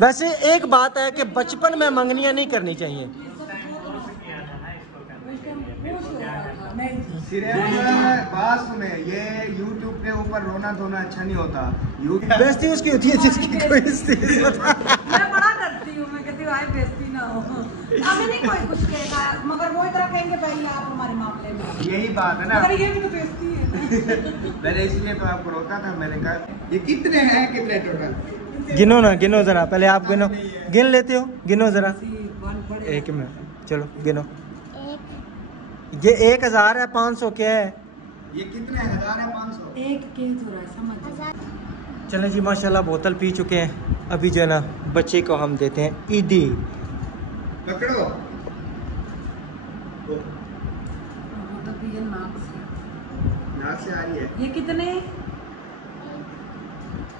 वैसे एक बात है कि बचपन में मंगनियां नहीं करनी चाहिए। बात सुने, ये YouTube के ऊपर रोना धोना अच्छा नहीं होता। बेइज्जती उसकी होती है जिसकी कोई मैं बड़ा करती हूँ, मैं कहती हूँ आए बेइज्जती ना हो। अभी नहीं कोई कुछ कहेगा, मगर वो इतना कहेंगे भाई आप हमारे मामले में। यही बात है ना, मगर ये भी तो बेइज्जती है। मैंने इसलिए तो आपको रोका था। मैंने कहा ये कितने हैं, कितने टोटल गिनो ना, गिनो जरा, पहले आप गिनो, गिन लेते हो, गिनो जरा। एक में चलो गिनो। ये 1000 है, 500 क्या है? ये कितने 1000 है, 500 एक केस हो रहा है, समझ। चलें जी, माशाल्लाह बोतल पी चुके हैं। अभी जो है ना बच्चे को हम देते हैं ईदी। पकड़ो नाक से आ रही है। ये कितने?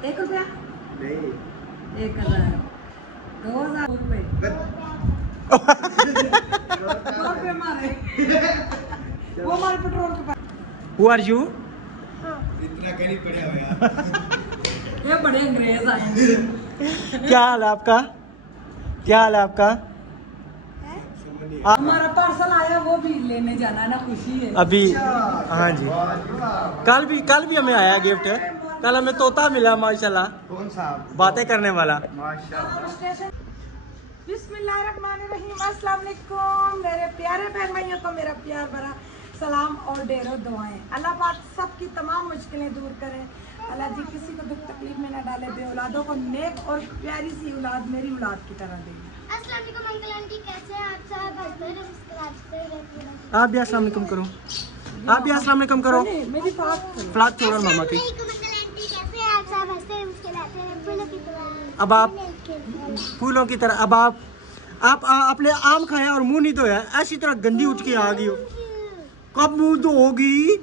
1 रुपया नहीं, 1000, 2000 रुपए, 2 रुपये मारे। वो हमारे पेट्रोल के पास। Who are you? इतना कहीं पड़े हो यार। ये बड़े अंग्रेज आए। क्या हाल है आपका? क्या हाल है आपका? हमारा पार्सल आया, वो भी लेने जाना है ना, खुशी है अभी हाँ जी, कल भी हमें आया गिफ्ट। कल हमें तोता मिला माशाल्लाह। कौन सा? बातें करने वाला। माशाल्लाह। बिस्मिल्लाहिर्रहमानिर्रहीम। अस्सलाम वालेकुम मेरे प्यारे बहन भाइयों को मेरा प्यार भरा सलाम और ढेरों दुआएं। अल्लाह पाक सबकी तमाम मुश्किलें दूर करे। अल्लाह जी किसी को दुख तकलीफ में न डाले, बे औलादों को नेक और प्यारी सी औलाद मेरी औलाद की तरह दे। अस्सलाम वालेकुम अंकल आंटी, कैसे हैं आप सब? आप भी अस्सलाम वालेकुम करो, आप भी अस्सलाम वालेकुम करो। मेरी बात फ्लैग छोड़ो मामा की। अब आप फूलों की तरह, अब आप अपने आम खाया और मुंह नहीं धोया, ऐसी तरह गंदी उठ के आ गई हो। कब मुंह धोगी?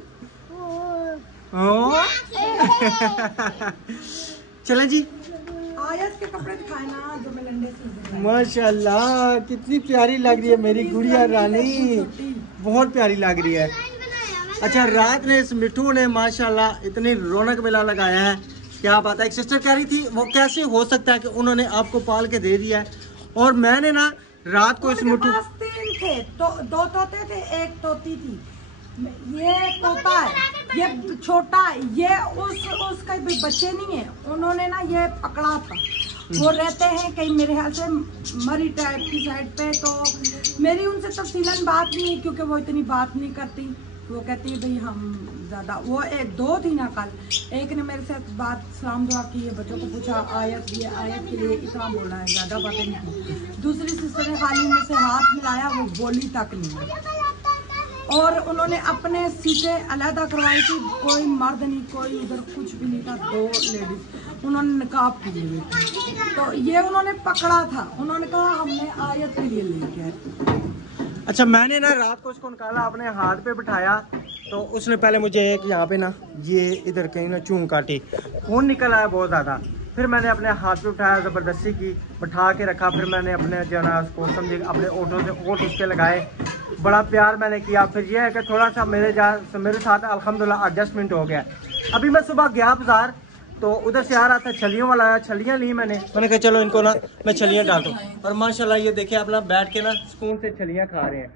चले जी, आयत के कपड़े दिखाए ना जो मैं लंडे से। माशाल्लाह कितनी प्यारी लग रही है मेरी गुड़िया रानी, बहुत प्यारी लग रही है। अच्छा, रात ने इस मिठू ने माशाल्लाह इतनी रौनक मेला लगाया है, क्या बात है। एक सिस्टर कह रही थी वो कैसे हो सकता है कि उन्होंने आपको पाल के दे दिया है, और मैंने ना रात को इस मिठू 3 थे, तो 2 तोते थे, 1 तोती थी। ये तोता है, ये छोटा है, ये उसका बच्चे नहीं है, उन्होंने ना ये पकड़ा था। वो रहते हैं कहीं मेरे ख्याल से मरी टाइप की साइड पे, तो मेरी उनसे तफसीलन बात नहीं है क्योंकि वो इतनी बात नहीं करती। वो कहती है भाई हम ज़्यादा, वो 2 थी ना कल, एक ने मेरे साथ बात सलाम दुआ की है, बच्चों को पूछा आयत ये आयत के लिए इतना बोला है, ज़्यादा बातें नहीं की। दूसरी सिस्टर ने खाली मुझ से हाथ मिलाया, वो बोली तक नहीं। और उन्होंने अपने सीटें अलहदा करवाई थी, कोई मर्द नहीं, कोई उधर कुछ भी नहीं था, 2 लेडीज उन्होंने निकाब की हुई थी। तो ये उन्होंने पकड़ा था, उन्होंने कहा हमने आयत के लिए लेके आए। अच्छा, मैंने ना रात को उसको निकाला, अपने हाथ पे बिठाया, तो उसने पहले मुझे एक यहाँ पे ना ये इधर कहीं ना चूं काटी, खून निकल आया बहुत ज़्यादा। फिर मैंने अपने हाथ पे उठाया, ज़बरदस्ती की बिठा के रखा, फिर मैंने अपने जो ना उसको समझे अपने ओठों से ओठ उसके लगाए, बड़ा प्यार मैंने किया। फिर यह है कि थोड़ा सा मेरे साथ अल्हम्दुलिल्लाह एडजस्टमेंट हो गया। अभी मैं सुबह गया बाजार, तो उधर से आ रहा था, छलियों वाला आया, छलियाँ ली मैंने कहा चलो इनको ना मैं छलियाँ डाल दूँ, और माशाल्लाह ये देखिए अपना बैठ के ना सुकून से छलियाँ खा रहे हैं।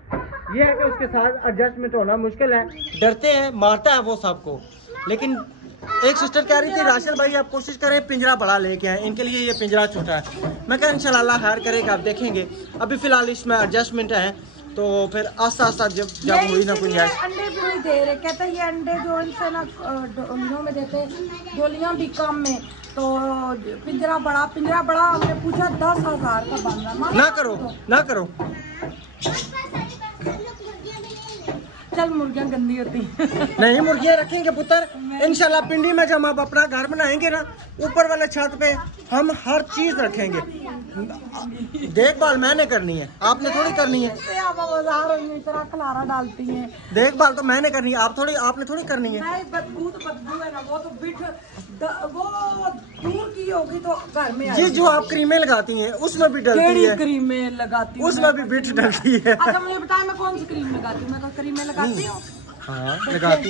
ये है कि उसके साथ एडजस्टमेंट होना मुश्किल है, डरते हैं, मारता है वो सबको। लेकिन एक सिस्टर कह रही थी राशिद भाई आप कोशिश करें पिंजरा बड़ा लेके आए, इनके लिए ये पिंजरा छोटा है। मैं कहा इंशाल्लाह खैर करेगा, आप देखेंगे। अभी फिलहाल इसमें एडजस्टमेंट है, तो फिर आस्ता आस्ता जब हुई ना गुंजाइश। अंडे भी नहीं दे रहे, कहते ये अंडे जो इनसे ना डोलियों में देते, डोलियां भी कम में, तो पिंजरा बड़ा हमने पूछा 10,000 का बन रहा। ना करो चल मुर्गियां गंदी होती नहीं, मुर्गियां रखेंगे पुत्र इंशाल्लाह। पिंडी में जब आप अपना घर बनाएंगे ना, ऊपर वाले छत पे हम हर चीज रखेंगे। देखभाल मैंने करनी है, आपने थोड़ी करनी है। खलारा डालती है, देखभाल तो मैंने करनी है, आपने थोड़ी करनी है। बदबू है ना, वो तो बिठ वो दूर की होगी तो घर में जी जो आप क्रीमें लगाती हैं उसमें भी डलती है, क्रीमें लगाती हूँ उसमें भी बिठ डलती है। अच्छा मुझे बताया मैं कौन सी क्रीम लगाती हूँ? मैं क्रीमें लगाती हूँ। हाँ लगाती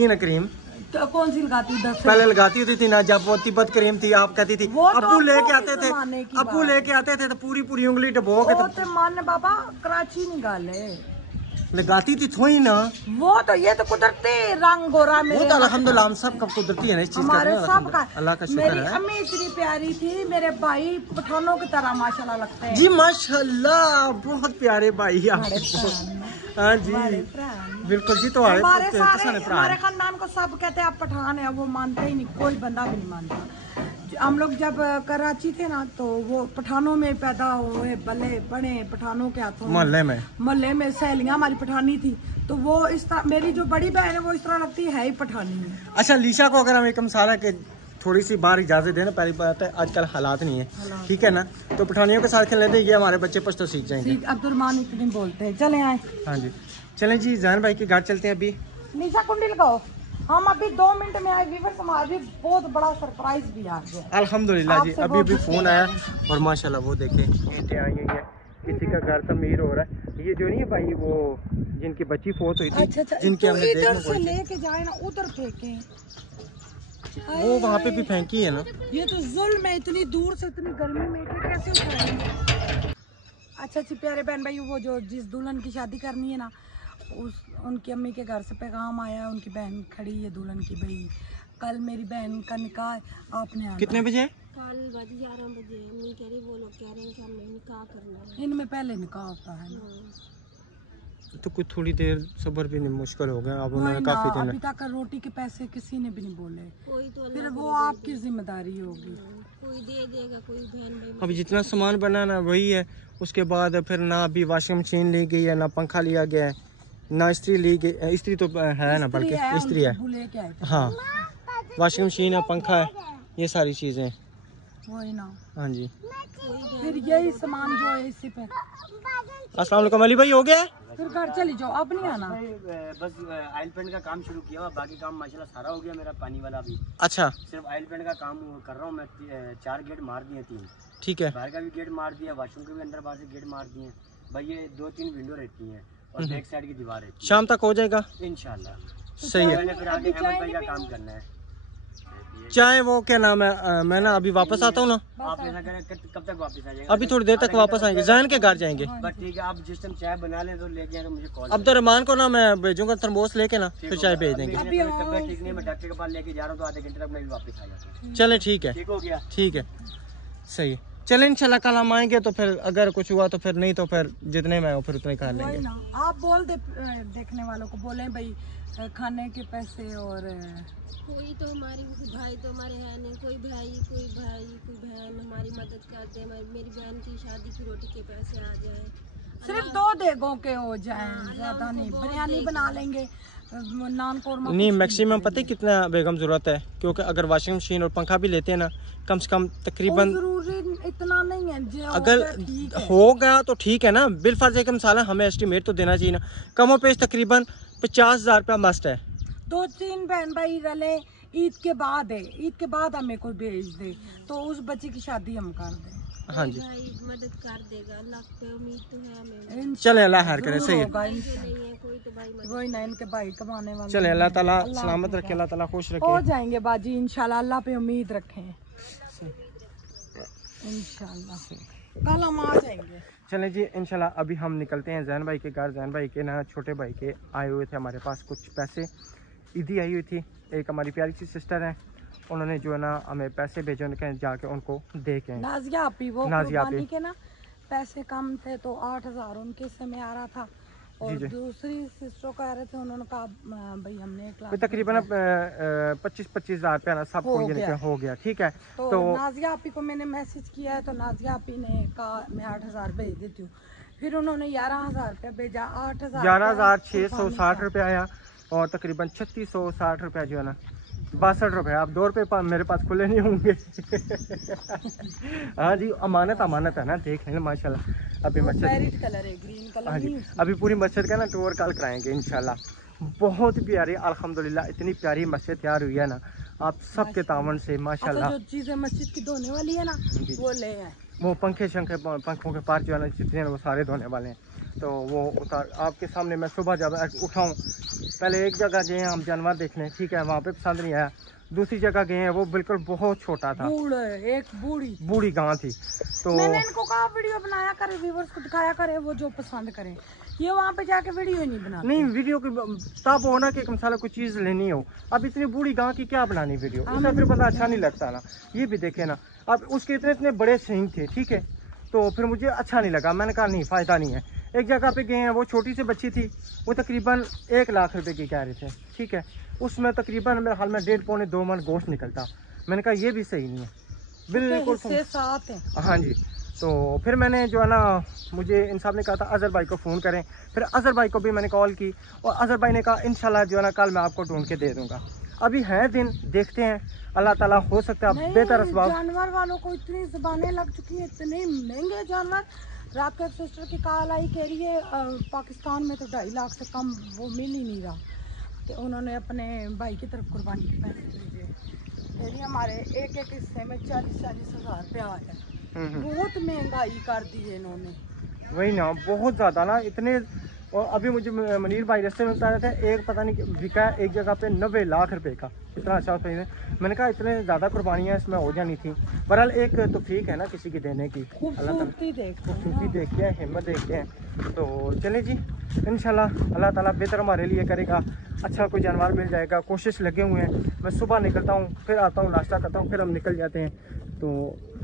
है ना क्रीम। तो कौन सी लगाती 10 पहले लगाती होती थी ना, जब वो तिब्बत क्रीम थी, आप कहती थी वो तो अब्बू लेके आपको आते थे, जमाने की अब्बू बात। लेके आते थे तो पूरी पूरी उंगली डबो के वो तो मान बाबा कराची निकाले, लगाती थी थोड़ी ना। वो तो ये तो कुदरती रंग गोरा वो मेरे तो अल्हम्दुलिल्लाह हम सब का कुदरती है ना इस चीज का, हमारे सब का। अल्लाह का शुक्र मेरी है। अम्मी इतनी प्यारी थी, मेरे भाई पठानों की तरह माशाल्लाह लगते हैं। जी माशाल्लाह, बहुत प्यारे भाई आप। बड़े प्राण, हाँ जी बड़े प्राण। बिल्कुल जी। तो हमारे सारे भरा हमारे है। खानदान को सब कहते हैं आप पठान है, वो मानते ही नहीं, कोई बंदा भी नहीं मानता। हम लोग जब कराची थे ना तो वो पठानों में पैदा हुए, बले बड़े पठानों के हाथों मोहल्ले में सहेलियां हमारी पठानी थी, तो वो इस तरह, मेरी जो बड़ी बहन है वो इस तरह लगती है ही पठानी है। अच्छा लीशा को अगर हम एक मसाला के थोड़ी सी बाहर इजाजत देना, पहली बात है आजकल हालात नहीं है, ठीक है ना, तो पठानियों के साथ खेलने देंगे, हमारे बच्चे पश्तो सीख जाएंगे। अब्दुलरमान इतनी बोलते हैं। चले आए। हाँ जी चलें जी, जहान भाई के घर चलते हैं अभी। निशा कुंडी लगाओ, हम अभी 2 मिनट में आए। व्यूअर्स हमारा बहुत बड़ा सरप्राइज भी आ गया अल्हम्दुलिल्लाह जी। आपसे अभी बहुत फोन आया और माशाल्लाह वो देखे ईंटें आई हुई है, किसी का घर तमीर हो रहा है। ये जो नहीं है भाई वो जिनकी बच्ची फोत हुई थी, अच्छा, जिनके तो हमने इधर देखने से को लेके जाए ना उधर फेंके, वो वहाँ पे भी फेंकी है ना। ये तो जुल्म है, इतनी दूर से इतनी गर्मी में ये कैसे उठाएंगे। अच्छा जी प्यारे बहन भाई, वो जो जिस दुल्हन की शादी करनी है ना, उनकी अम्मी के घर से पैगाम आया, उनकी बहन खड़ी है दुल्हन की, भाई कल मेरी बहन का निकाह, आपने आना। कितने बजे? कल बजे 11 बजे अम्मी कह रही, वो लोग कह रहे हैं कि हमने निकाह करना है। इनमें पहले निकाह होता है ना, तो कुछ थोड़ी देर सब्र भी नहीं, मुश्किल हो गया अब, उन्होंने वही काफी ना, दिन। अभी तक रोटी के पैसे किसी ने भी नहीं बोले, कोई तो फिर वो आपकी जिम्मेदारी होगी। कोई दे देगा, कोई बहन भाई। अभी जितना सामान बना ना वही है, उसके बाद फिर ना अभी वॉशिंग मशीन ली गई है, ना पंखा लिया गया है, ना इस्त्री ली गई। इस्त्री तो है ना, बल्कि इस्त्री है, हाँ वॉशिंग मशीन है, पंखा है, ये सारी चीजें वही ना। हाँ जी। फिर यही सामान जो है इसी पे। अस्सलाम वालेकुम अली भाई, हो गया? फिर घर चली जाओ, अब नहीं आना। बस ऑयल पेंट का काम शुरू किया, बाकी काम माशाल्लाह सारा हो गया मेरा, पानी वाला भी। अच्छा सिर्फ ऑयल पेंट का काम कर रहा हूँ मैं। 4 गेट मार दिए, 3 ठीक है। बाहर का भी गेट मार दिया, वॉशरूम के भी अंदर बाहर से गेट मार दिए भाई। ये 2-3 विंडो रहती हैं और बैक साइड की दीवार रहती है। शाम तक हो जाएगा इंशाल्लाह। सही है। मैंने फिर आगे अहमद भाई का काम करना है। चाहे वो क्या नाम है, मैं ना अभी वापस आता हूँ ना, आप ऐसा करें कब तक वापस आ जाएंगे? अभी थोड़ी देर तक वापस आएंगे, जैन के घर जाएंगे। बस ठीक है, आप जिस टाइम चाय बना लें तो लेके आए तो मुझे कॉल। अब्दुलरहमान को ना मैं भेजूंगा थर्मोस लेके ना, फिर चाय भेज देंगे। तबियत ठीक नहीं, मैं डॉक्टर के पास लेके जा रहा हूँ, तो आधे घंटे तक मैं भी वापस आ जाता हूँ। चले ठीक है, ठीक हो गया? ठीक है सही। चले इंशाल्लाह कल हम आएंगे, तो फिर अगर कुछ हुआ तो फिर, नहीं तो फिर जितने में हो फिर उतने खा वही लेंगे। ना, आप बोल दे देखने वालों को, बोले भाई खाने के पैसे और कोई तो हमारी भाई तो हमारे है नहीं, कोई भाई कोई बहन हमारी मदद कर दे, मेरी बहन की शादी की रोटी के पैसे आ जाए। सिर्फ 2 देगों के हो जाए, ज्यादा नहीं। बिरयानी बना लेंगे, नान कोरमा नहीं मैक्सिमम पता है कितना बेगम जरूरत है, क्योंकि अगर वॉशिंग मशीन और पंखा भी लेते हैं ना, कम से कम तकरीबन, जरूरी इतना नहीं है, जो अगर ठीक है। होगा तो ठीक है ना, बिल फर्ज एक मसाला हमें एस्टिमेट तो देना चाहिए ना, कमो पेश तकरीबन 50,000 रुपया मस्ट है। 2-3 बहन भाई रले, ईद के बाद है, ईद के बाद हमें कोई भेज दे तो उस बच्चे की शादी हम कर दें। हाँ जी भाई मदद कर देगा, अल्लाह पे उम्मीद तो है हमें। चले अल्लाह खैर करे, सही है। जो नहीं है कोई तो भाई मदद। वही ना, इनके भाई कमाने वाले। चले अल्लाह ताला सलामत रखे, अल्लाह ताला खुश हो रखे। जाएंगे बाजी इंशाल्लाह, अल्लाह पे उम्मीद रखें इंशाल्लाह, कल हम आ जाएंगे। चलें जी इंशाल्लाह अभी हम निकलते हैं जैन भाई के घर। जैन भाई के ना छोटे भाई के आए हुए थे हमारे पास कुछ पैसे, ईदी आई हुई थी, एक हमारी प्यारी सी सिस्टर है, उन्होंने जो है ना हमें पैसे भेजे, उनके जाके उनको दे के। नाजिया आपी, वो नाजिया आपी। कुर्बानी के ना पैसे कम थे तो 8,000 उनके हिस्से में आ रहा था, और जी। दूसरी सिस्टर कह रहे थे, उन्होंने कहा भाई हमने 1 लाख तकरीबन 25-25 हज़ार रुपया ना सबको हो ये गया। हो गया, ठीक है। तो नाजिया आपी को मैंने मैसेज किया है, तो नाजिया आपी ने कहा मैं 8,000 भेज देती हूँ। फिर उन्होंने 11,000 रुपया भेजा, 8,000 11,660 रुपया आया, और तकरीबन 3,660 रुपया जो है ना 62 रुपये। आप 2 रुपये मेरे पास खुले नहीं होंगे। हाँ जी, अमानत अमानत है ना, देख लें माशाल्लाह। अभी मस्जिद कलर है, ग्रीन कलर हाँ जी, नहीं है। अभी पूरी मस्जिद का ना टूर कल कराएंगे इंशाल्लाह। बहुत प्यारी अल्हम्दुलिल्लाह, इतनी प्यारी मस्जिद तैयार हुई है ना आप सबके तावन से माशाल्लाह। जो चीजें मस्जिद की धोने वाली है ना वो ले आए, वो पंखे शंखे, पंखों के पार जो है ना जितने वो सारे धोने वाले हैं, तो वो उतार आपके सामने मैं सुबह जब उठाऊँ पहले एक जगह गए हैं हम जानवर देखने, ठीक है, वहाँ पे पसंद नहीं आया। दूसरी जगह गए हैं, वो बिल्कुल बहुत छोटा था, एक बूढ़ी गां थी। तो मैंने इनको कहा वीडियो बनाया करे, व्यूअर्स को दिखाया करे, वो जो पसंद करें। ये वहाँ पे जाके वीडियो ही नहीं बनाते। नहीं, वीडियो की तब हो ना कि मसाला कोई चीज़ लेनी हो। अब इतनी बूढ़ी गां की क्या बनानी वीडियो, उसका फिर पता अच्छा नहीं लगता ना। ये भी देखे ना, अब उसके इतने इतने बड़े सींग थे, ठीक है, तो फिर मुझे अच्छा नहीं लगा। मैंने कहा नहीं, फ़ायदा नहीं है। एक जगह पे गए हैं, वो छोटी सी बच्ची थी, वो तकरीबन 1 लाख रुपए की कह रहे थे, ठीक है, उसमें तकरीबन मेरे हाल में 1.5 पौने 2 मन गोश्त निकलता। मैंने कहा ये भी सही नहीं है, बिल्कुल साथ है। हाँ जी। तो फिर मैंने जो है ना, मुझे इन साहब ने कहा था अजहर भाई को फ़ोन करें, फिर अजहर भाई को भी मैंने कॉल की और अजहर भाई ने कहा इंशाल्लाह जो है ना कल मैं आपको ढूंढ के दे दूँगा। अभी है दिन, देखते हैं, अल्लाह ताला हो सकता है बेहतर असबाब। जानवर वालों को इतनी ज़बानें लग चुकी है, इतने महंगे जानवर। रात को एक सिस्टर की कॉल आई, कह रही है पाकिस्तान में तो 2.5 लाख से कम वो मिल ही नहीं रहा। तो उन्होंने अपने भाई की तरफ कुर्बानी के पैसे भेजे, कह रही हमारे एक एक हिस्से में 40-40 हज़ार रुपया आया। बहुत महंगाई कर दी है इन्होंने, वही ना, बहुत ज़्यादा ना, इतने। और अभी मुझे मनीर भाई रास्ते में बता रहे थे, एक पता नहीं बिका एक जगह पे 90 लाख रुपए का, इतना अच्छा सही है। मैंने कहा इतने ज़्यादा कुर्बानियाँ इसमें हो जानी थी। बहरहाल एक तौफीक है ना किसी की देने की, खूबसूरती देखते हैं, हिम्मत देखते हैं। तो चले जी, इंशाल्लाह अल्लाह ताला बेहतर हमारे लिए करेगा, अच्छा कोई जानवर मिल जाएगा। कोशिश लगे हुए हैं, मैं सुबह निकलता हूँ, फिर आता हूँ, नाश्ता करता हूँ, फिर हम निकल जाते हैं। तो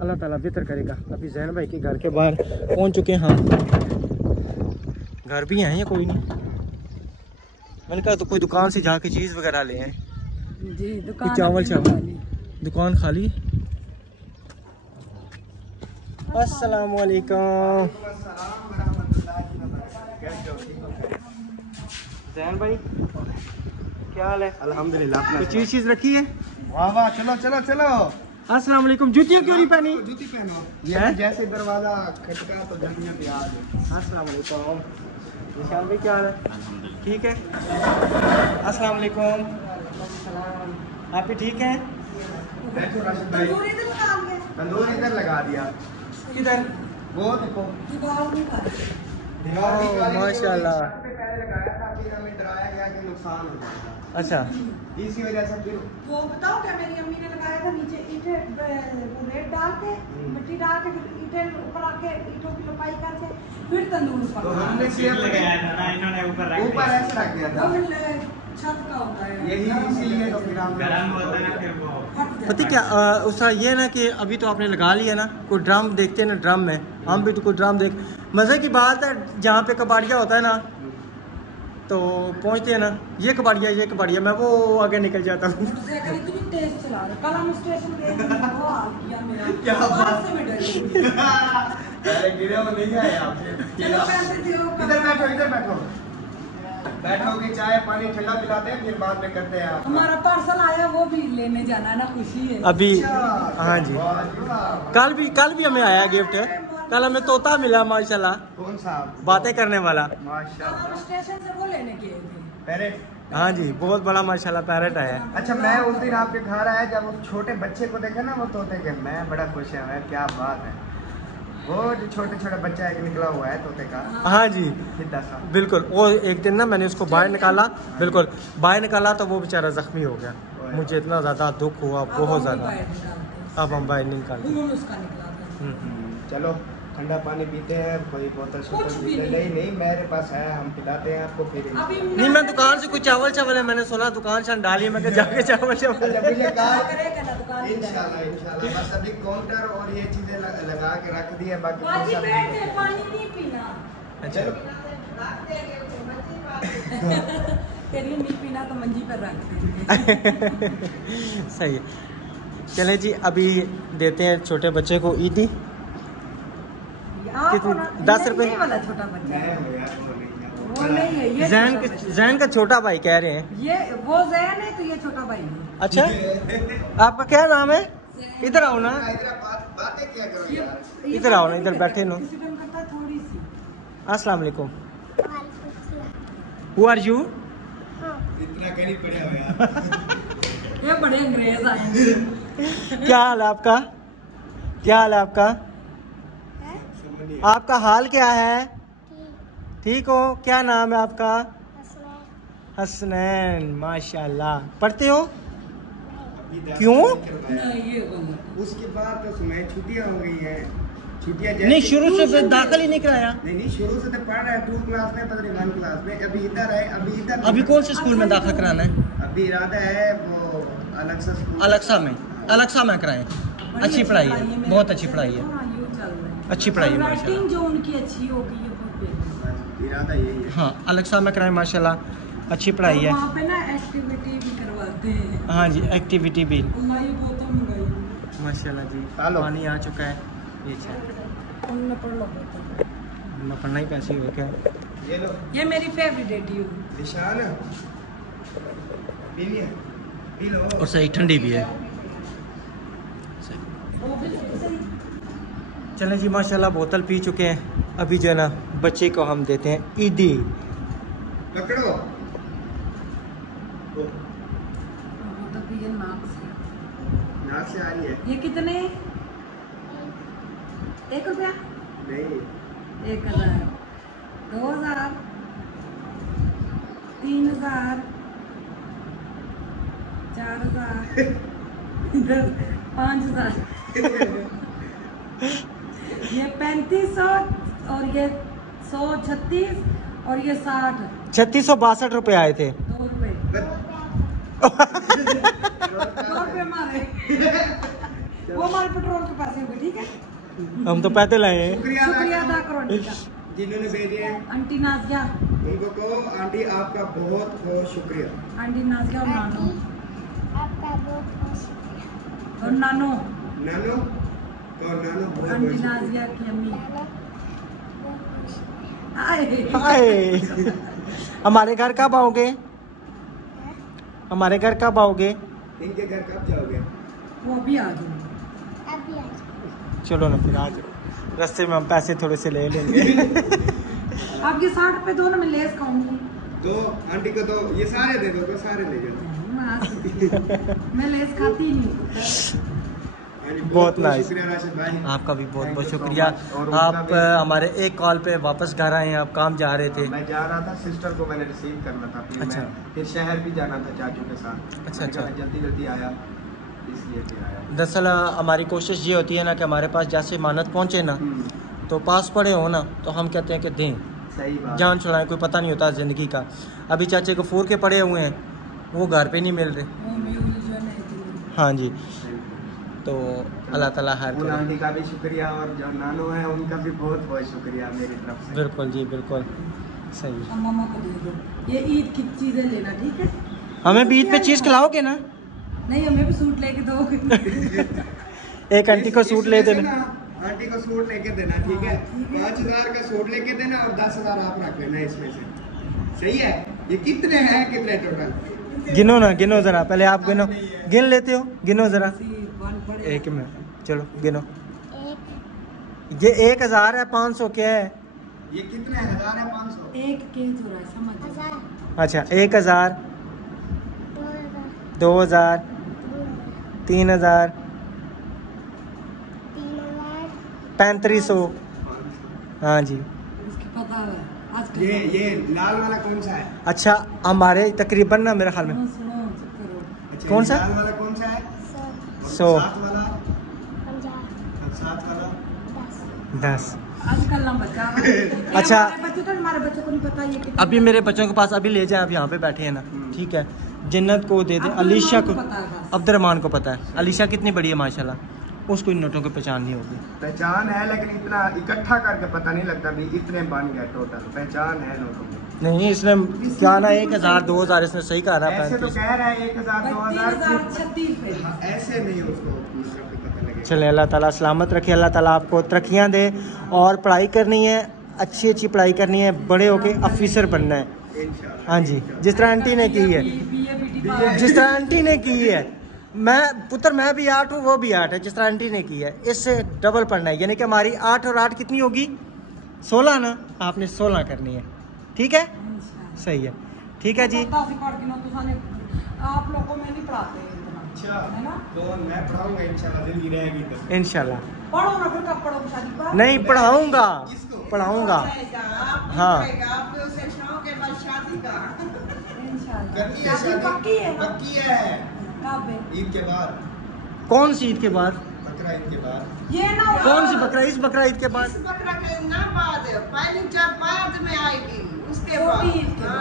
अल्लाह ताला बेहतर करेगा। अभी जैन भाई के घर के बाहर पहुँच चुके हैं हम, घर भी हैं या कोई नहीं। मैंने कहा तो कोई दुकान से जाके चीज़ वगैरह ले आए जी। दुकान चावल दुकान खाली। अस्सलाम वालेकुम जैन भाई, क्या हाल है? अल्हम्दुलिल्लाह। कोई चीज़ रखी है? वाह वाह, चलो चलो चलो। अस्सलाम वालेकुम। जूतियाँ क्यों नहीं पहनी? जूती पहनो, ये जैसे दरवाजा खटका तो जल्दियाँ तैयार है। अस्सलाम वालेकुम। निशान भाई क्या हाल है? ठीक है। अस्सलाम वालेकुम। आप भी ठीक हैं? बैठो राशिद भाई, तंदूर इधर लगा दिया। किधर? वो देखो माशाल्लाह। पहले लगाया ताकि हमें डराया गया कि नुकसान हो जाएगा, अच्छा, इसी वजह से फिर वो बताओ क्या मेरी अम्मी ने लगाया था नीचे ईंटें रेत डाल के, मिट्टी डाल के, फिर ईंटें ऊपर आके ईंटों की लपाई करके फिर तंदूर तो पर हमने लगाया था ना, इन्होंने ऊपर ऐसे रख दिया था। छत का होता है यही इसीलिए तो फिर हम गरम होता है ना, फिर वो पता क्या उसका ये ना कि अभी तो आपने लगा लिया ना, कोई ड्रम देखते हैं ना, ड्रम में हम भी तो कोई ड्रम देख, मज़े की बात है, जहाँ पे कबाड़िया होता है ना तो पहुँचते हैं ना, ये कबाड़िया मैं वो आगे निकल जाता हूँ। इतनी तेज चला रहे, कल हम स्टेशन गए थे, वो आ गया मेरा, क्या बात से मैं डर गई। अरे गिरे वो नहीं आए आपसे। चलो पैसे दो, इधर बैठो बैठोगे, चाय पानी ठंडा पिलाते हैं, फिर बाद में करते हैं आप। हमारा पार्सल आया, वो भी लेने जाना है ना, खुशी है अभी हाँ जी, कल भी हमें आया गिफ्ट, कल हमें तोता मिला माशाल्लाह। कौन सा? बातें करने वाला। माशाल्लाह। हम स्टेशन से वो लेने गए थे। पैरेट? हाँ जी, बहुत बड़ा माशाल्लाह पैरेट आया। अच्छा, मैं उस दिन आपके घर आया, जब उस छोटे बच्चे को देखा ना वो तोते के, मैं बड़ा खुश है। मैं क्या बात है, वो जो छोटे छोटे बच्चा एक निकला हुआ है तोते का। हाँ जी सीधा सा, बिल्कुल। वो एक दिन ना मैंने उसको बाहर निकाला, बिल्कुल बाहर निकाला तो वो बेचारा जख्मी हो गया। मुझे इतना ज़्यादा दुख हुआ, बहुत ज़्यादा। अब हम बाहर निकालते। उसका निकला था। चलो ठंडा पानी पीते हैं, कोई बोतल नहीं मेरे पास है, हम पिलाते हैं आपको। फिर नहीं, मैं दुकान से कुछ चावल है, मैंने सुना दुकान से डाली, मैं जाके चावल इंशाल्लाह बस अभी काउंटर और ये चीजें लगा के रख दी है, बाकी पानी नहीं पीना। अच्छा, तेरी नहीं पीना तो मंजी पर रख दे। सही है। चले जी, अभी देते हैं छोटे बच्चे को ईदी। कितनी? 10 रुपए वाला छोटा बच्चा है, वो नहीं है, ये जैन का छोटा भाई कह रहे हैं। ये वो जैन है तो ये छोटा भाई है। अच्छा, आपका क्या नाम है? इधर आओ ना, बातें क्या करो यार, इधर आओ ना, इधर बैठे नो। थोड़ी सी। अस्सलाम वालेकुम। Who are you? इतना करीब पड़े हो यार। ये बड़े अंग्रेज आए। क्या हाल है आपका? क्या हाल है आपका? आपका हाल क्या है? ठीक हो? क्या नाम है आपका? हसनैन माशाल्लाह। पढ़ते हो? क्यों? उसके बाद तो सुनाई छुट्टियां हो गई हैं। छुट्टियां नहीं, शुरू से फिर दाखिल ही नहीं कराया। नहीं, शुरू से तो पढ़ रहा है 2 क्लास में, पता नहीं 1 क्लास में। अभी इधर है, अभी कौन से स्कूल में दाखिल कराना है? अभी इरादा है वो अलक्सा स्कूल, अलक्सा में कराएं। अच्छी पढ़ाई है, बहुत अच्छी पढ़ाई है, अच्छी पढ़ाई है माशाल्लाह। जो उनकी अच्छी होगी ये बहुत इरादा यही है। हाँ, अलक्सा में कराएं माशाल्लाह, अच्छी पढ़ाई है। वहाँ पे ना एक्टिविटी भी करवाते हैं। हाँ जी, एक्टिविटी भी अल्लाह ये बोतल मंगाई माशाल्लाह जी। हेलो। पानी आ चुका है। ये चेक उनने पढ़ लो बोतल। मैं पढ़ना ही पैसे हो क्या? ये लो ये मेरी फेवरेट है ड्यू। निशान पी लिया, पी लो। और सही ठंडी भी है। चलें जी माशाल्लाह, बोतल पी चुके हैं। अभी जो है ना बच्चे को हम देते हैं ईदी। पकड़ो। बोतल भी ये नाक से आ रही है। ये कितने? 1 रुपया? नहीं, 1000, 2000, 3000, 4000, इधर 5000, ये 3500 और ये 136 और ये 60, 3662 रुपये आए थे। 2 रुपए। 2 रुपए मारे। वो हमारे पेट्रोल के पैसे हुए, ठीक है? हम तो पैदल आए हैं। शुक्रिया अदा करो आंटी का। जिन्होंने भेजे हैं आंटी नाजिया, उनको कहो आंटी आपका बहुत बहुत शुक्रिया। आंटी नाजिया और नानू आपका बहुत बहुत शुक्रिया। और नानो, नानो और नानो बहुत आंटी बहुत नाजिया की अम्मी। आए हाय, हमारे घर कब आओगे? हमारे घर कब आओगे? इनके घर कब जाओगे? वो भी आ गए। अभी आ जाओ। चलो ना फिर आज रास्ते में हम पैसे थोड़े से ले लेंगे। आप ये 60 रुपए दो ना, मैं लेस खाऊंगी। दो आंटी को दो, ये सारे दे दो, तो सारे ले जाओ। मैं लेस खाती ही नहीं। बहुत नाइस। शुक्रिया राशिद भाई, आपका भी बहुत Thank बहुत you so शुक्रिया। much। और उनका आप भी- हमारे एक कॉल पे वापस घर आए हैं, आप काम जा रहे थे। मैं जा रहा था, सिस्टर को मैंने रिसीव करना था, फिर अच्छा। मैं फिर शहर भी जाना था चाचू के साथ। अच्छा, मैंने कहा अच्छा। जल्दी जल्दी आया, इसलिए फिर आया। दरअसल हमारी कोशिश ये होती है ना कि हमारे पास जैसे मानत पहुँचे ना, तो पास पड़े हो ना, तो हम कहते हैं कि दें, सही बात। जान छुड़ाएं, कोई पता नहीं होता ज़िंदगी का। अभी चाचे को फूर के पड़े हुए हैं, वो घर पे नहीं मिल रहे। हाँ जी, तो अल्लाह ताला खैर उन करे। आंटी का भी शुक्रिया और जो नानू है उनका भी बहुत बहुत शुक्रिया मेरी तरफ से। बिल्कुल जी, बिल्कुल सही। मामा को दे दो, ये ईद की चीजें लेना, ठीक है? हमें भी ईद पे चीज़ खिलाओगे ना? नहीं, हमें भी सूट लेके दोगे। एक आंटी को सूट ले देना। आंटी को सूट लेके देना, ठीक है? 5000 का सूट लेके देना और 10000 आप रख लेना इसमें से। सही है? ये कितने हैं, कितने टोटल? गिनो ना, गिनो ज़रा, पहले आप गिनो। गिन लेते हो? गिनो ज़रा। एक में चलो गिनो। ये 1000 है, 500 क्या है? ये कितने हैं? 1000 है, 500? एक केस हो रहा है, समझ। अच्छा, 1000, 2000, 3000, 3500। हाँ जी। इसकी पता है आजकल। ये लाल वाला कौन सा है? अच्छा, हमारे तकरीबन ना मेरे ख्याल में सुनो, चुप करो। अच्छा, कौन ये सा? लाल वाला कौन सा है? 100, और साथ वाला? और साथ वाला? 10। आजकल ना बचा। अच्छा। हमारे बच्चे तो, हमारे बच्चों को नहीं पता ये कितना। अभी मेरे बच्चों के पास अभी ले जाए, आप यहाँ पे बैठे हैं ना, ठीक है? जन्नत को दे दे, अलीशा को, पता है बस। अब्दुर्रहमान को पता है। अलीशा कितनी बड़ी है माशाल्लाह, उसको इन नोटों की पहचान नहीं होगी। पहचान है, लेकिन इतना इकट्ठा करके पता नहीं लगता भी इतने बन गए टोटल। पहचान है लोगों को। नहीं, इसने क्या ना 1000, 2000 इसने सही कहा ना। ऐसे तो 3500। कह रहा है 1000 2000 3036 पे। ऐसे नहीं उसको मतलब कि पता लगेगा। चले, अल्लाह ताला सलामत रखे, अल्लाह ताला आपको तरक्कियाँ दे। और पढ़ाई करनी है, अच्छी अच्छी पढ़ाई करनी है, बड़े होके ऑफिसर बनना है। इंशाल्लाह। हाँ जी, जिस तरह आंटी ने की है, जिस तरह आंटी ने की है। मैं पुत्र, मैं भी 8 हूँ, वो भी 8 है, जिस तरह आंटी ने की है, इससे डबल पढ़ना है। यानी कि हमारी 8 और 8 कितनी होगी? 16 ना। आपने 16 करनी है, ठीक है? सही है, ठीक है जी। आप लोग को मैं नहीं पढ़ाते इतना, अच्छा, है ना? तो मैं पढ़ाऊंगा इंशाल्लाह, जिंदगी रहेगी तो। इंशाल्लाह। पढ़ो ना, फिर कब पढ़ोगे शादी पर? नहीं, पढ़ाऊंगा, पढ़ाऊंगा। हाँ, इंशाल्लाह। करनी है शादी शादी पक्की है ना? पक्की है कब है? ईद के बाद, कौन सी ईद के बाद? बकरा ईद के बाद। ये ना कौन सी बकरा? इस बकरा ईद के बाद? बकरा के ना बाद पहली जब बाद में आएगी उसके वो बाद। भी ईद के हाँ।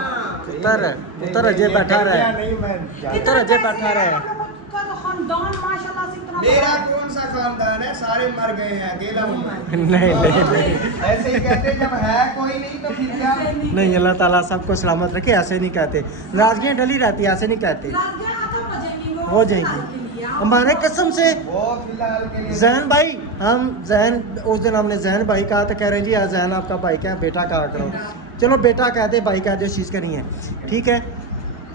पुत्र अजय बैठा रहा है। नहीं मैं जानता। इधर अजय बैठा रहा है। का तो खानदान माशाल्लाह से इतना मेरा बड़ा कौन सा खानदान है, सारे मर गए हैं, अकेला हूँ मैं। नहीं नहीं नहीं ऐसे ही कहते जब है कोई नहीं तो फिर क्या। नहीं, अल्लाह ताला सबको सलामत रखे, ऐसे नहीं कहते। नाराजगियाँ डली रहती है, ऐसे नहीं कहते। राजगियाँ खत्म हो जाएंगी, वो हो फिलहाल जाएंगी। के लिए। हमारे कसम से वो फिलहाल के लिए जैन भाई, हम जैन उस दिन हमने जैन भाई कहा तो कह रहे हैं जी जैन आपका भाई क्या बेटा कहा करो। चलो बेटा कहते, भाई कहते, चीज़ करनी है ठीक है।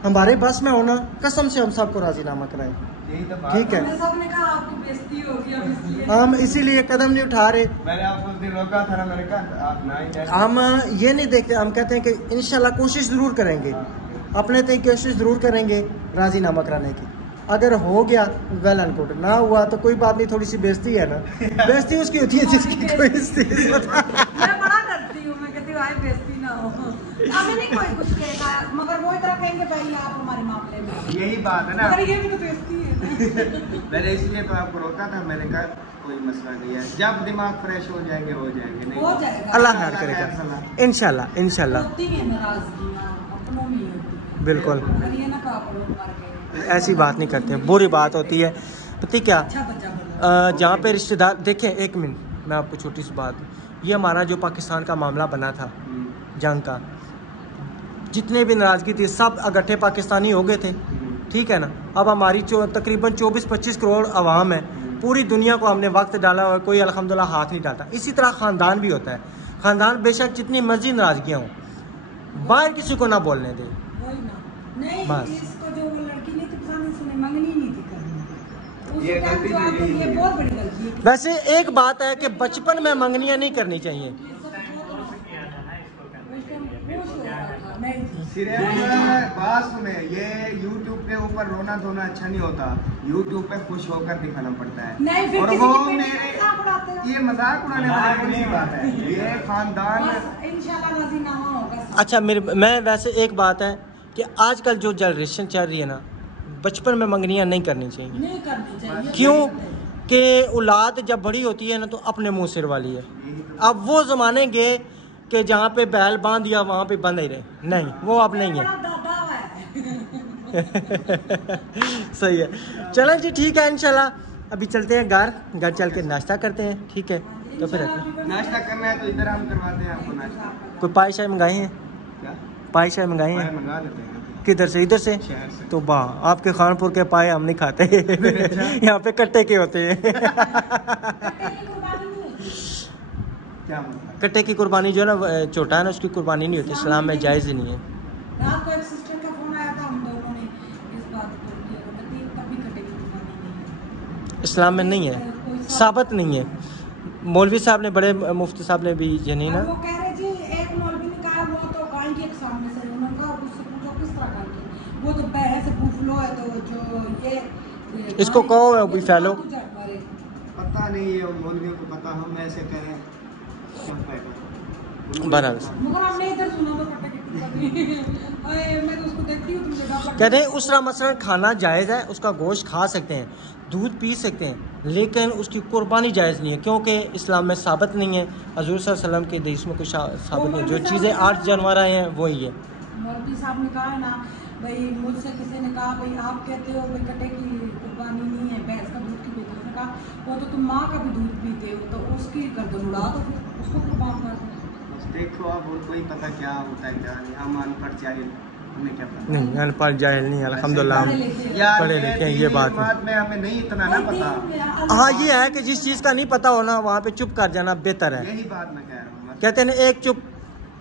हमारे बस में होना, कसम से हम सबको राजीनामा कराएं, यही तो बात ठीक है। हमने सबने कहा आपकी बेइज्जती होगी, अब इसलिए हम इसीलिए कदम नहीं उठा रहे। मैंने आपको उस दिन रोका था ना, मैंने कहा आप ना ही जाए। हम ये नहीं देखते, हम कहते हैं कि इंशाल्लाह कोशिश ज़रूर करेंगे, अपने तक कोशिश ज़रूर करेंगे राजीनामा कराने की। अगर हो गया वेल एंड गुड, ना हुआ तो कोई बात नहीं, थोड़ी सी बेइज्जती है ना, बेइज्जती उसकी होती है जिसकी कोई इज्जत होता है। मैं बड़ा डरती हूँ, मैं कहती हूँ आए बेइज्जती ना हो। हमें नहीं कोई कुछ कहेगा, मगर वो इतना कहेंगे भाई आप हमारे मामले में, यही बात है ना, मगर ये भी तो बेइज्जती है। मैंने इसलिए तो आपको रोका था। मैंने कहा कोई मसला नहीं है, जब दिमाग फ्रेश हो जाएंगे हो जाएंगे। नहीं हो जाएगा। अल्लाह खैर करेगा इंशाल्लाह इंशाल्लाह। होती है नाराजगियाँ, अपनों में ही होती है। बिल्कुल मगर ये ना कहा करो मर गए, ऐसी बात नहीं करते, बुरी बात होती है। पता क्या, अच्छा बच्चा बना। जहाँ पे रिश्तेदार देखें, एक मिनट मैं आपको छोटी सी बात, ये हमारा जो पाकिस्तान का मामला बना था जंग का, जितने भी नाराज़गी थी सब इकट्ठे पाकिस्तानी हो गए थे, ठीक है ना। अब हमारी तकरीबन 24-25 करोड़ आवाम है, पूरी दुनिया को हमने वक्त डाला और कोई अल्हम्दुलिल्लाह हाथ नहीं डालता। इसी तरह ख़ानदान भी होता है, ख़ानदान बेशक जितनी मर्जी नाराज़गियाँ हों, बाहर किसी को ना बोलने दे वही ना, नहीं बस। इसको जो वो लड़की नहीं थी पसंद, इसने मंगनी नहीं थी करनी, ये उसको गलती क्या तो जवाब यही ये है। बहुत बड़ी गलती है। वैसे एक बात है कि बचपन में मंगनियाँ नहीं करनी चाहिए। सिर्फ बात सुने, ये YouTube के ऊपर रोना धोना अच्छा नहीं होता, YouTube पे खुश होकर दिखाना पड़ता है। नहीं, फिर और किसी वो की बेटी मेरे का मजाक उड़ाते हो। ये मजाक उड़ाने वाली कौन सी बात है, ये खानदान। बस इंशाल्लाह राज़ीनामा होगा। अच्छा मैं वैसे एक बात है कि आजकल जो जनरेशन चल रही है ना, बचपन में मंगनियाँ नहीं करनी चाहिए। नहीं करनी चाहिए। क्यों कि औलाद जब बड़ी होती है ना तो अपने मुंह सिर वाली है। अब वो ज़माने गए कि जहाँ पे बैल बांध दिया वहाँ पे बंद ही रहे, नहीं वो अब नहीं है। बड़ा दादा है। सही है, चलें जी ठीक है, इंशाल्लाह अभी चलते हैं घर चल के नाश्ता करते हैं, ठीक है। तो फिर नाश्ता करना है तो इधर हम करवाते हैं आपको नाश्ता। कोई पाई शाई मंगाए हैं? क्या पाई शाई मंगाए पाए हैं? मंगा लेते हैं किधर से? इधर से? शहर से। तो वाह, आपके खानपुर के पाए हम नहीं खाते। यहाँ पे कट्टे के होते हैं। क्या मतलब? कट्टे की कुर्बानी जो है ना, छोटा है ना, उसकी कुर्बानी नहीं होती, इस्लाम में जायज़ ही नहीं है। रात को एक सिस्टर का फोन आया था, हम दोनों ने इस बात को किया, कहती कभी कटे की कुर्बानी नहीं है, इस्लाम में नहीं है, साबित नहीं है। मौलवी साहब ने, बड़े मुफ्ती साहब ने भी यानी ना, और वो कह रहे जी एक मौलवी ने कहा वो तो गाय के सामने से, उन्होंने कहा उससे पूछो किस तरह गाय की, वो तो बहरे से बुफलो है, तो जो ये इसको कहो अभी फैलो। पता नहीं है मौलवियों को पता, हम ऐसे करें क्या फायदा। बराबर मगर हमने इधर सुना तो कटे की कुर्बानी। अरे मैं तो उसको देखती हूँ, तुम जगह पर कहते हैं उस तरह मसलन खाना जायज़ है, उसका गोश्त खा सकते हैं, दूध पी सकते हैं, लेकिन उसकी कुर्बानी जायज़ नहीं है, क्योंकि इस्लाम में साबित नहीं है, हजूर सल्लल्लाहु अलैहि वसल्लम के हदीस में कुछ साबित नहीं है। जो चीज़ें 8 जानवर आए हैं वही है। मौलवी साहब ने कहा है ना भाई, मुझसे किसी ने कहा भाई आप कहते हो भाई कटे की कुर्बानी नहीं है, भैंस का दूध की पीते, उसने कहा वो तो तुम माँ का भी दूध पीते हो, तो उसकी गर्दन उड़ा दो, फिर उसको कुर्बान कर दो। बस देखो अब और कोई पता क्या होता है क्या नहीं, हम अनपढ़ जाहिल, हमें क्या पता। नहीं, अनपढ़ जाहिल नहीं, अल्हम्दुलिल्लाह हम यार पढ़े लिखे हैं, ये बात है। बात में हमें नहीं इतना ना पता। हाँ, ये है कि जिस चीज़ का नहीं पता हो ना, वहाँ पे चुप कर जाना बेहतर है। यही बात मैं कह रहा हूँ। कहते हैं ना, एक चुप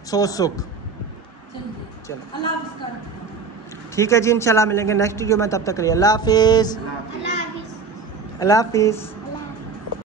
100 सुख। चलिए चलो अल्लाह हाफ़िज़ कर। ठीक है जी, इंशाल्लाह मिलेंगे नेक्स्ट वीडियो में, तब तक के लिए अल्लाह हाफिज़। अल्लाह हाफिज़। अल्लाह हाफिज़।